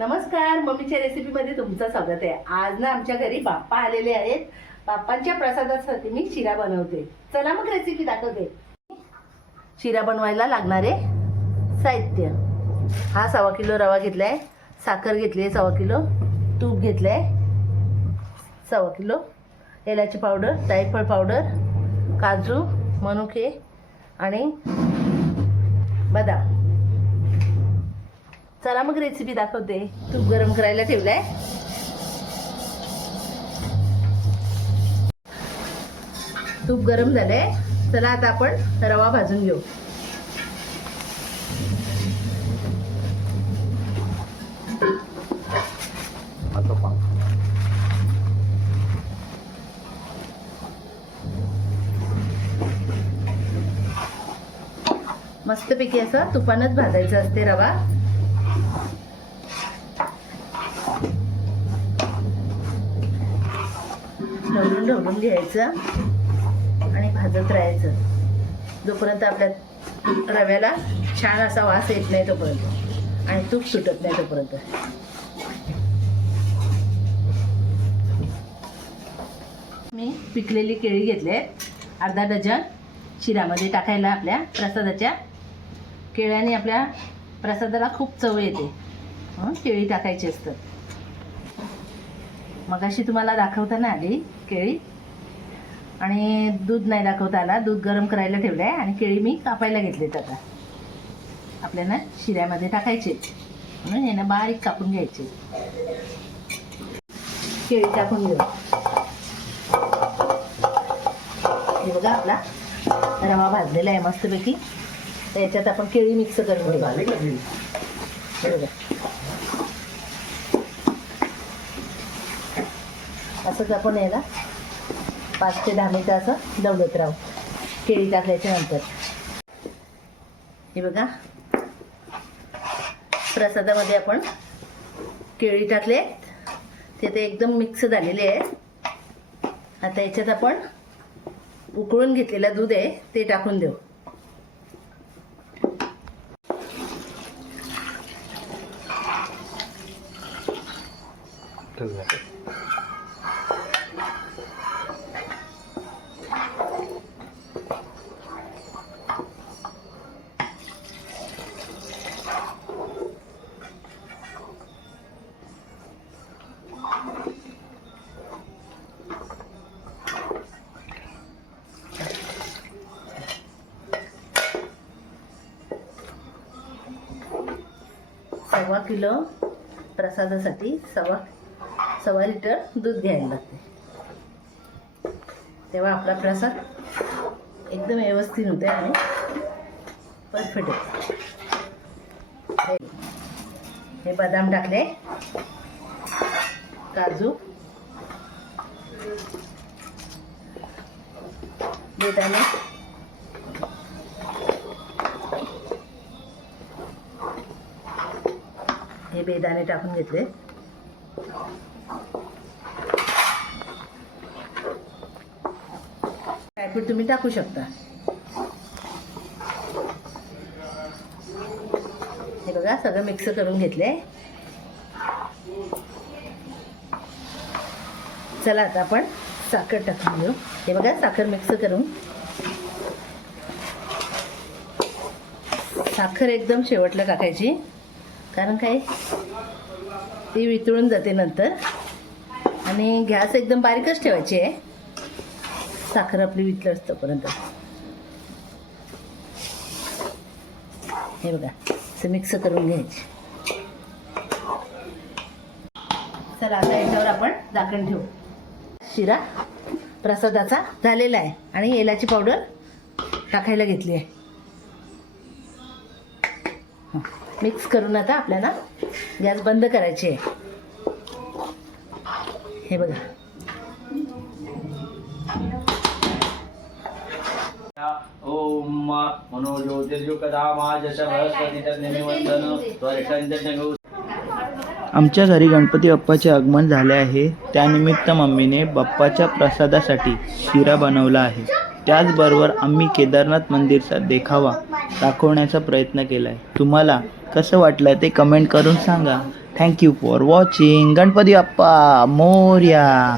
नमस्कार मम्मीच्या रेसिपीमध्ये तुमचं स्वागत आहे. आज ना आमच्या घरी बाप्पा आलेले आहेत. बाप्पांच्या प्रसादासाठी मी शिरा बनवते. चला मग रेसिपी दाखवते. शिरा बनवायला लागणारे साहित्य. हा सव्वा किलो रवा घेतलाय. साखर घेतली आहे सव्वा किलो. तूप घेतलं आहे सव्वा किलो. एलाची पावडर जायफळ पावडर काजू मनुके आणि बदाम. चला मग रेसिपी दाखवते. तूप गरम करायला ठेवलंय. तूप गरम झालंय. चला आता आपण रवा भाजून घेऊ. मस्तपैकी असं तुपानच भाजायचं असते रवा. ढवळून ढवळून घ्यायचं आणि भाजत राहायचं. जोपर्यंत आपल्या रव्याला छान असा वास येत नाही तोपर्यंत. आणि तूप सुटत नाही तोपर्यंत. मी पिकलेली केळी घेतले अर्धा डझन शिरामध्ये टाकायला आपल्या प्रसादाच्या केळ्याने आपल्या प्रसादाला खूप चव येते. केळी टाकायची असतात मगाशी तुम्हाला दाखवताना आली केळी? आणि दूध नाही दाखवता आला. दूध गरम करायला ठेवलं आहे आणि केळी मी कापायला घेतलीत आता. आपल्याला शिऱ्यामध्ये टाकायचे. म्हणून हे ना बारीक कापून घ्यायचे. केळी टाकून घेऊ. हे बघा आपला रवा भाजलेला आहे मस्तपैकी. त्याच्यात आपण केळी मिक्स करून घेऊ. असंच आपण याला पाच ते दहा मिनिटं असं दवडत राहू. केळी टाकल्याच्या नंतर. हे बघा. प्रसादामध्ये आपण केळी टाकले ते ते एकदम मिक्स झालेले आहे. आता याच्यात आपण उकळून घेतलेलं दूध आहे ते टाकून देऊ. सव्वा किलो प्रसादासाठी सव्वा सव्वा लिटर दूध घ्यायला लागते. तेव्हा आपला प्रसाद एकदम व्यवस्थित होते आणि परफेक्ट होते हे- बदाम टाकले. काजू. बेदाणे हे बेदाणे टाकून घेतले. ड्रायफ्रूट तुम्ही टाकू शकता. हे बघा सगळं मिक्स करून घेतले चला आता आपण साखर टाकून घेऊ. हे बघा साखर मिक्स करून. साखर एकदम शेवटला टाकायची. कारण काय? ती वितळून जाते नंतर. आणि गॅस एकदम बारीकच ठेवायची आहे. साखर आपली वितळ असतोपर्यंत. हे बघा असं मिक्स करून घ्यायची. चला आता याच्यावर आपण झाकण ठेवू. शिरा प्रसादाचा झालेला आहे आणि एलाची पावडर टाकायला घेतली आहे. मिक्स करून आता आपल्याला गॅस बंद करायची आहे. हे बघा. ओम आमच्या घरी गणपती बाप्पाचे आगमन झाले आहे. त्यानिमित्त मम्मीने बाप्पाच्या प्रसादासाठी शिरा बनवला आहे. त्याचबरोबर आम्ही केदारनाथ मंदिरचा देखावा दाखवण्याचा प्रयत्न केला आहे तुम्हाला कसं वाटलं ते कमेंट करून सांगा. Thank you for watching Ganpati Bappa Morya.